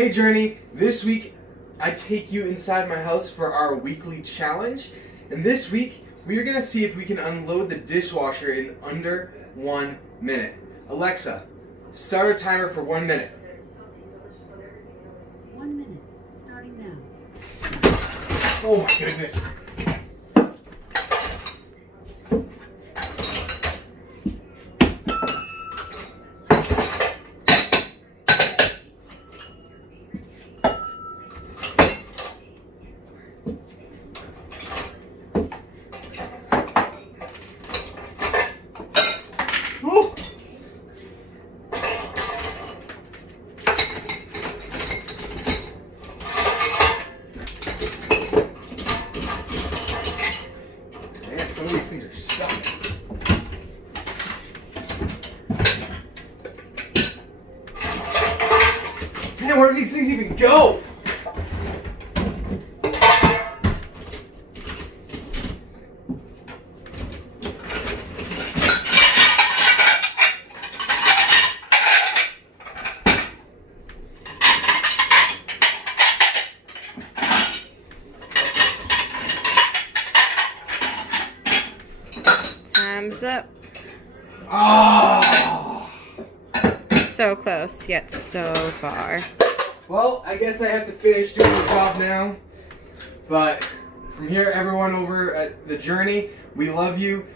Hey Journey, this week I take you inside my house for our weekly challenge. And this week we are going to see if we can unload the dishwasher in under 1 minute. Alexa, start a timer for 1 minute. 1 minute, starting now. Oh my goodness. Woo! Man, some of these things are stuck. Man, where do these things even go? Time's up. Ah! So close, yet so far. Well, I guess I have to finish doing the job now. But from here, everyone over at The Journey, we love you.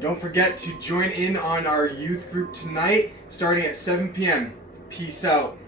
Don't forget to join in on our youth group tonight, starting at 7 p.m. Peace out.